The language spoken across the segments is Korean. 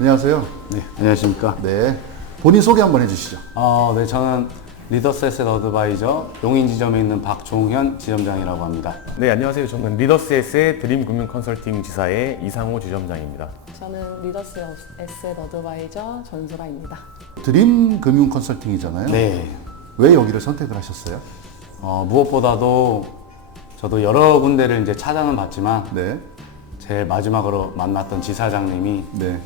안녕하세요. 네, 안녕하십니까. 네. 본인 소개 한번 해주시죠. 네, 저는 리더스 에셋 어드바이저 용인 지점에 있는 박종현 지점장이라고 합니다. 네, 안녕하세요. 저는 리더스에셋 드림금융 컨설팅 지사의 이상호 지점장입니다. 저는 리더스 에셋 어드바이저 전소라입니다. 드림 금융 컨설팅이잖아요. 네, 왜 여기를 선택을 하셨어요? 무엇보다도 저도 여러 군데를 이제 찾아는 봤지만 네. 제일 마지막으로 만났던 지사장님이 네.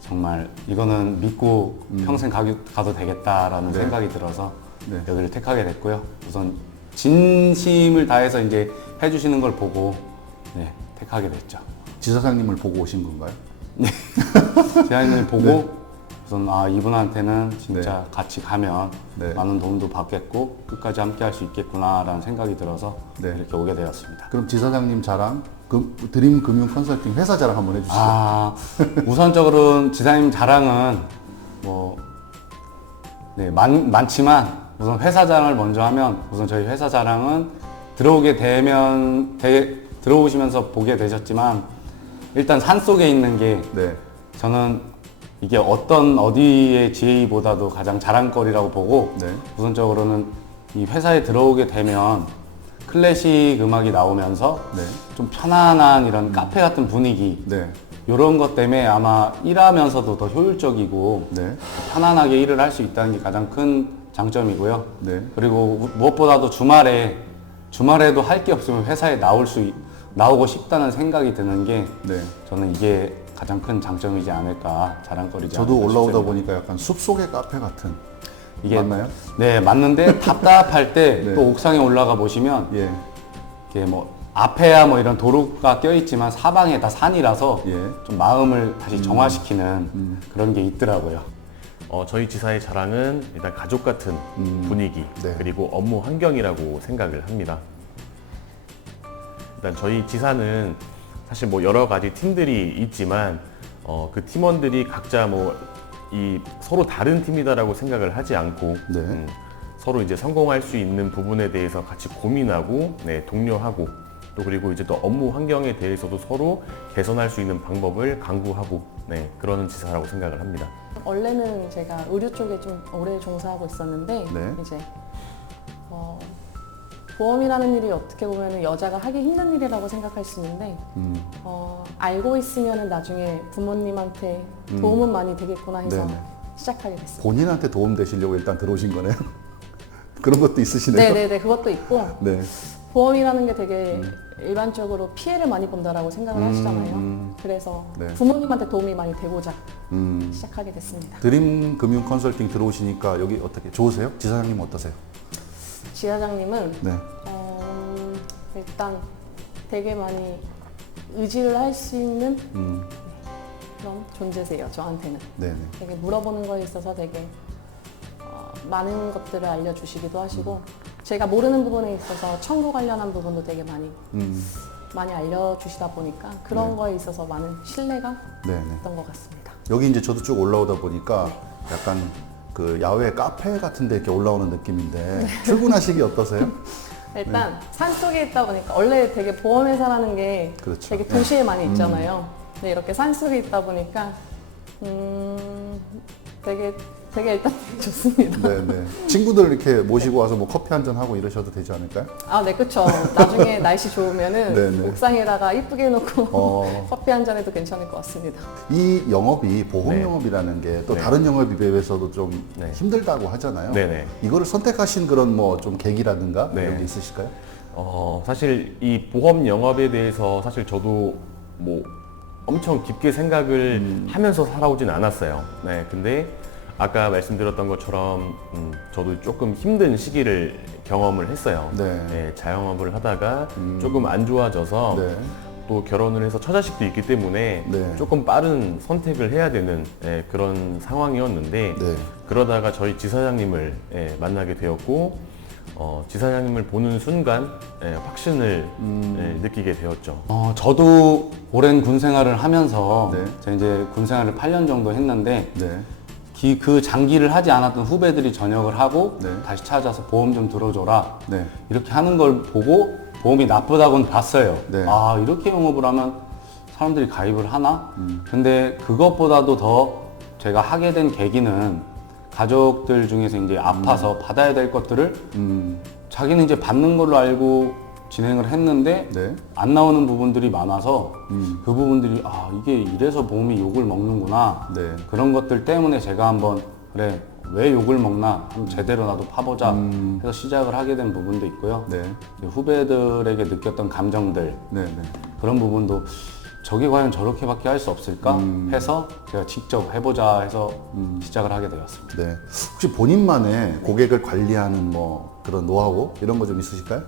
정말 이거는 믿고 평생 가도 되겠다라는 네. 생각이 들어서 네. 여기를 택하게 됐고요. 우선 진심을 다해서 이제 해주시는 걸 보고 택하게 됐죠. 지사장님을 보고 오신 건가요? 지사장님 보고 네. 우선 이분한테는 진짜 같이 가면 네. 많은 도움도 받겠고 끝까지 함께 할 수 있겠구나라는 생각이 들어서 네. 이렇게 오게 되었습니다. 그럼 지사장님 자랑, 드림 금융 컨설팅 회사 자랑 한번 해주시죠. 우선적으로는 지사님 자랑은 많지만 우선 회사 자랑을 먼저 하면 우선 저희 회사 자랑은 들어오시면서 보게 되셨지만 일단 산속에 있는 게 네. 저는 이게 어디의 GA보다도 가장 자랑거리라고 보고 네. 우선적으로는 이 회사에 들어오게 되면 클래식 음악이 나오면서 네. 좀 편안한 이런 카페 같은 분위기 네. 이런 것 때문에 아마 일하면서도 더 효율적이고 네. 편안하게 일을 할 수 있다는 게 가장 큰 장점이고요. 네. 그리고 무엇보다도 주말에도 할 게 없으면 회사에 나오고 싶다는 생각이 드는 게 네. 저는 이게 가장 큰 장점이지 않을까, 자랑거리지 저도 않을까 올라오다 싶습니다. 보니까 약간 숲속의 카페 같은. 이게 맞나요? 네, 맞는데 답답할 때 또 네. 옥상에 올라가 보시면 예. 이게 앞에야 이런 도로가 껴 있지만 사방에 다 산이라서 예. 좀 마음을 다시 정화시키는 그런 게 있더라고요. 저희 지사의 자랑은 일단 가족 같은 분위기, 네. 그리고 업무 환경이라고 생각을 합니다. 일단 저희 지사는 사실 여러 가지 팀들이 있지만 그 팀원들이 각자 서로 다른 팀이다라고 생각을 하지 않고 네. 서로 이제 성공할 수 있는 부분에 대해서 같이 고민하고 독려하고 또 그리고 이제 또 업무 환경에 대해서도 서로 개선할 수 있는 방법을 강구하고 그러는 지사라고 생각을 합니다. 원래는 제가 의료 쪽에 좀 오래 종사하고 있었는데 네. 이제 보험이라는 일이 어떻게 보면 여자가 하기 힘든 일이라고 생각할 수 있는데 알고 있으면 나중에 부모님한테 도움은 많이 되겠구나 해서 네네. 시작하게 됐어요. 본인한테 도움 되시려고 일단 들어오신 거네요. 그런 것도 있으시네요. 네네네, 그것도 있고 네. 보험이라는 게 되게 일반적으로 피해를 많이 본다라고 생각을 하시잖아요. 그래서 네. 부모님한테 도움이 많이 되고자 음. 시작하게 됐습니다. 드림 금융 컨설팅 들어오시니까 여기 어떻게 좋으세요? 지사장님 어떠세요? 지사장님은 네. 일단 되게 많이 의지를 할 수 있는 그런 존재세요, 저한테는. 네네. 되게 물어보는 거에 있어서 되게 많은 것들을 알려주시기도 하시고 제가 모르는 부분에 있어서 청구 관련한 부분도 되게 많이 알려주시다 보니까 그런 네. 거에 있어서 많은 신뢰가 네네. 있던 것 같습니다. 여기 이제 저도 쭉 올라오다 보니까 약간 그 야외 카페 같은 데 이렇게 올라오는 느낌인데 출근하시기 어떠세요? 일단 산속에 있다 보니까 원래 되게 보험회사라는 게 그렇죠. 되게 도시에 많이 있잖아요. 근데 이렇게 산속에 있다 보니까 되게 일단 되게 좋습니다. 네네. 친구들 이렇게 모시고 와서 커피 한잔 하고 이러셔도 되지 않을까요? 아, 네, 그쵸. 나중에 날씨 좋으면은 네네. 옥상에다가 이쁘게 해놓고 어. 커피 한 잔 해도 괜찮을 것 같습니다. 이 영업이 보험 네. 영업이라는 게 또 네. 다른 영업에 비해서도 좀 네. 힘들다고 하잖아요. 네네. 이거를 선택하신 그런 좀 계기라든가 네. 이런 게 있으실까요? 사실 이 보험 영업에 대해서 사실 저도 엄청 깊게 생각을 하면서 살아오진 않았어요. 네, 근데 아까 말씀드렸던 것처럼 저도 조금 힘든 시기를 경험을 했어요. 네. 자영업을 하다가 조금 안 좋아져서 네. 또 결혼을 해서 처자식도 있기 때문에 네. 조금 빠른 선택을 해야 되는 그런 상황이었는데 네. 그러다가 저희 지사장님을 만나게 되었고 지사장님을 보는 순간 확신을 느끼게 되었죠. 저도 오랜 군 생활을 하면서 네. 제가 이제 군 생활을 8년 정도 했는데 네. 그 장기를 하지 않았던 후배들이 전역을 하고 네. 다시 찾아서 보험 좀 들어줘라 네. 이렇게 하는 걸 보고 보험이 나쁘다고는 봤어요. 네. 이렇게 영업을 하면 사람들이 가입을 하나? 근데 그것보다도 더 제가 하게 된 계기는 가족들 중에서 이제 아파서 받아야 될 것들을 자기는 이제 받는 걸로 알고 진행을 했는데 네. 안 나오는 부분들이 많아서 그 부분들이 아 이게 이래서 보험이 욕을 먹는구나 네. 그런 것들 때문에 제가 한번 그래 왜 욕을 먹나 한번 제대로 나도 파보자 해서 시작을 하게 된 부분도 있고요. 네. 이제 후배들에게 느꼈던 감정들 네. 네. 그런 부분도 저게 과연 저렇게밖에 할 수 없을까 해서 제가 직접 해보자 해서 시작을 하게 되었습니다. 네. 혹시 본인만의 고객을 관리하는 뭐 그런 노하우 이런 거 좀 있으실까요?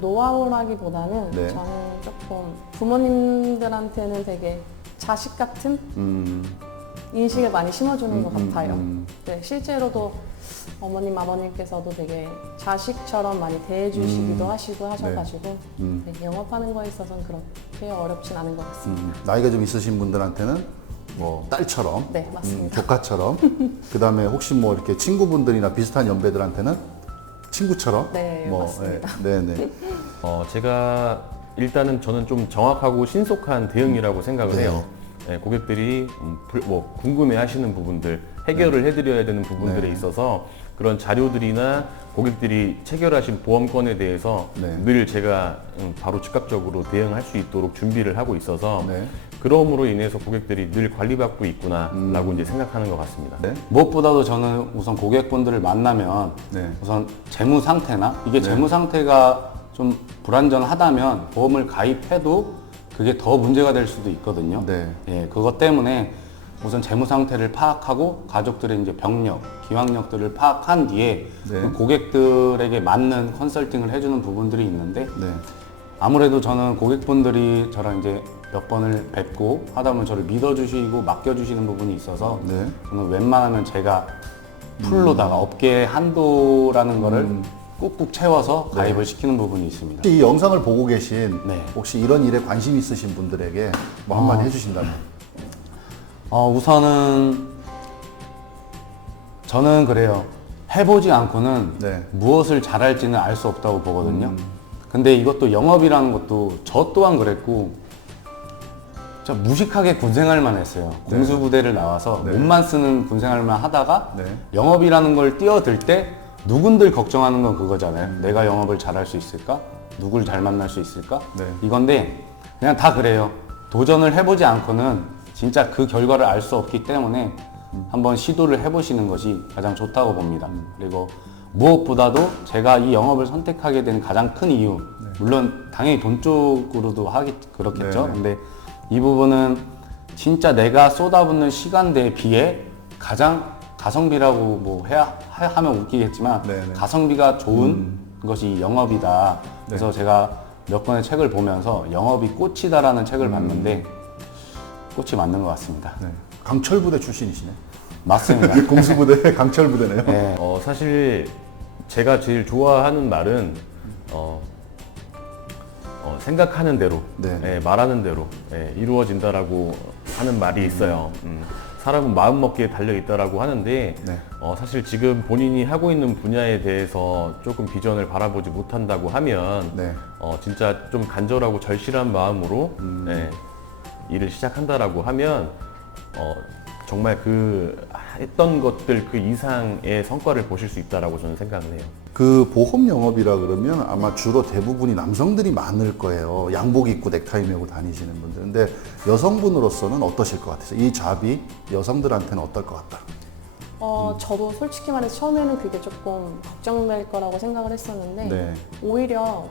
노하우라기보다는 네. 저는 조금 부모님들한테는 되게 자식 같은 인식을 많이 심어주는 것 같아요. 네, 실제로도 어머님, 아버님께서도 되게 자식처럼 많이 대해주시기도 하시고 하셔가지고 네, 영업하는 거에 있어서는 그렇게 어렵진 않은 것 같습니다. 나이가 좀 있으신 분들한테는 뭐 딸처럼, 네, 맞습니다. 조카처럼, 그 다음에 혹시 뭐 이렇게 친구분들이나 비슷한 연배들한테는 친구처럼, 네, 맞습니다. 네, 네, 제가 일단은 저는 좀 정확하고 신속한 대응이라고 생각을 네. 해요. 네, 고객들이 뭐 궁금해하시는 부분들, 해결을 해드려야 되는 부분들에 네. 있어서 그런 자료들이나 고객들이 체결하신 보험건에 대해서 네. 늘 제가 바로 즉각적으로 대응할 수 있도록 준비를 하고 있어서 네. 그러므로 인해서 고객들이 늘 관리받고 있구나라고 이제 생각하는 것 같습니다. 네. 무엇보다도 저는 우선 고객분들을 만나면 네. 우선 재무 상태나 이게 재무 상태가 좀 불안전하다면 보험을 가입해도 그게 더 문제가 될 수도 있거든요. 네. 예, 그것 때문에 우선 재무 상태를 파악하고 가족들의 이제 병력, 기왕력들을 파악한 뒤에 네. 그 고객들에게 맞는 컨설팅을 해주는 부분들이 있는데 네. 아무래도 저는 고객분들이 저랑 이제 몇 번을 뵙고 하다 보면 저를 믿어주시고 맡겨주시는 부분이 있어서 네. 저는 웬만하면 제가 풀로다가 업계 한도라는 거를 꾹꾹 채워서 가입을 시키는 부분이 있습니다. 혹시 이 영상을 보고 계신 네. 혹시 이런 일에 관심 있으신 분들에게 뭐 한마디 해주신다면? 우선은 저는 그래요. 해보지 않고는 네. 무엇을 잘할지는 알 수 없다고 보거든요. 근데 이것도 영업이라는 것도 저 또한 그랬고 진짜 무식하게 군생활만 했어요. 공수부대를 나와서 네. 몸만 쓰는 군생활만 하다가 네. 영업이라는 걸 뛰어들 때 누군들 걱정하는 건 그거잖아요. 내가 영업을 잘할 수 있을까? 누굴 잘 만날 수 있을까? 네. 이건데 그냥 다 그래요. 도전을 해보지 않고는 진짜 그 결과를 알 수 없기 때문에 한번 시도를 해보시는 것이 가장 좋다고 봅니다. 그리고 무엇보다도 제가 이 영업을 선택하게 된 가장 큰 이유, 물론 당연히 돈 쪽으로도 그렇겠죠. 네. 근데 이 부분은 진짜 내가 쏟아붓는 시간대에 비해 가장 가성비라고 뭐 하면 웃기겠지만 네, 네. 가성비가 좋은 것이 영업이다. 그래서 제가 몇 권의 책을 보면서 영업이 꽃이다라는 책을 봤는데 꽃이 맞는 것 같습니다. 네. 강철부대 출신이시네. 맞습니다. 공수부대 강철부대네요. 네. 사실 제가 제일 좋아하는 말은 생각하는 대로, 네. 말하는 대로 이루어진다라고 하는 말이 있어요. 사람은 마음 먹기에 달려 있다라고 하는데 네. 사실 지금 본인이 하고 있는 분야에 대해서 조금 비전을 바라보지 못한다고 하면 네. 진짜 좀 간절하고 절실한 마음으로 일을 시작한다라고 하면 정말 그 했던 것들 그 이상의 성과를 보실 수 있다라고 저는 생각을 해요. 그 보험 영업이라 그러면 아마 주로 대부분이 남성들이 많을 거예요. 양복 입고 넥타이 메고 다니시는 분들. 근데 여성분으로서는 어떠실 것 같으세요? 이 잡이 여성들한테는 어떨 것 같다? 저도 솔직히 말해서 처음에는 그게 조금 걱정될 거라고 생각을 했었는데 네. 오히려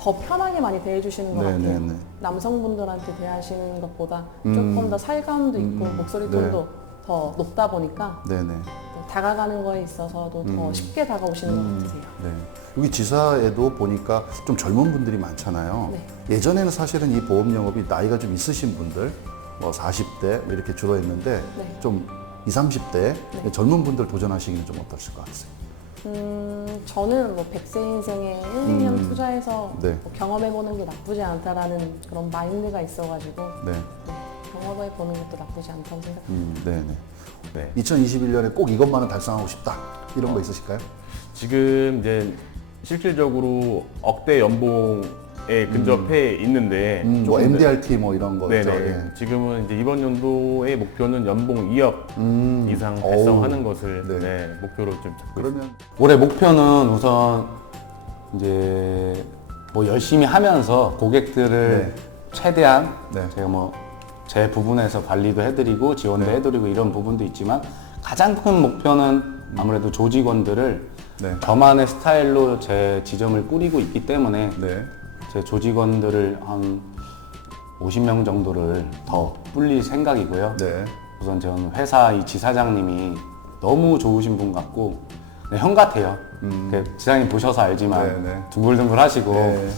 더 편하게 많이 대해주시는 것 네, 같아요. 네, 네. 남성분들한테 대하시는 것보다 조금 더 살감도 있고 목소리 톤도 더 높다 보니까 네네. 다가가는 거에 있어서도 더 쉽게 다가오시는 것 같으세요. 네. 여기 지사에도 보니까 좀 젊은 분들이 많잖아요. 네. 예전에는 사실은 이 보험 영업이 나이가 좀 있으신 분들, 뭐 40대 이렇게 주로 했는데 네. 좀 20, 30대 젊은 분들 도전하시기는 좀 어떠실 것 같으세요? 저는 뭐 100세 인생에 1, 2년 투자해서 네. 뭐 경험해보는 게 나쁘지 않다라는 그런 마인드가 있어가지고 네. 경험해보는 것도 나쁘지 않다고 생각합니다. 네네. 네. 2021년에 꼭 이것만은 달성하고 싶다. 이런 거 있으실까요? 지금 이제 실질적으로 억대 연봉 에 근접해 있는데 뭐 조금 더- MDRT 뭐 이런 거죠. 네네. 예. 지금은 이제 이번 연도의 목표는 연봉 2억 이상 달성하는 것을 네. 네, 목표로 좀 잡고 그러면 올해 목표는 우선 이제 뭐 열심히 하면서 고객들을 네. 최대한 네. 제가 뭐 제 부분에서 관리도 해드리고 지원도 네. 해드리고 이런 부분도 있지만 가장 큰 목표는 아무래도 조직원들을 네. 저만의 스타일로 제 지점을 꾸리고 있기 때문에 네. 제 조직원들을 한 50명 정도를 더 불릴 생각이고요. 네. 우선 저는 회사 이 지사장님이 너무 좋으신 분 같고 네, 형 같아요. 그 지사장님 보셔서 알지만 네, 네. 둥글둥글 하시고 네.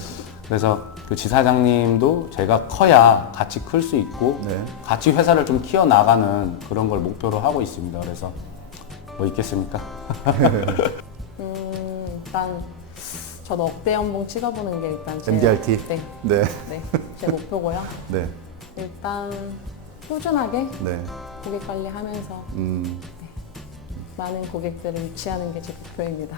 그래서 그 지사장님도 제가 커야 같이 클 수 있고 네. 같이 회사를 좀 키워나가는 그런 걸 목표로 하고 있습니다. 그래서 뭐 있겠습니까? 일단 저도 억대 연봉 찍어보는 게 일단 제 MDRT? 네, 네. 네, 제 목표고요. 네. 일단 꾸준하게 네. 고객 관리하면서 많은 고객들을 유치하는 게 제 목표입니다.